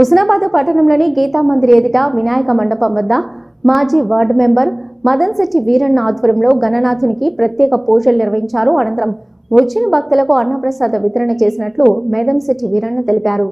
హుస్నాబాద్ పట్టణంలోని గీతా మందిర్ ఎదుట వినాయక మండపం వద్ద మాజీ వార్డు మెంబర్ మదన్ శెట్టి వీరన్న ఆధ్వర్యంలో గణనాథునికి ప్రత్యేక పూజలు నిర్వహించారు. అనంతరం వచ్చిన భక్తులకు అన్నప్రసాద వితరణ చేసినట్లు మదన్ శెట్టి వీరన్న తెలిపారు.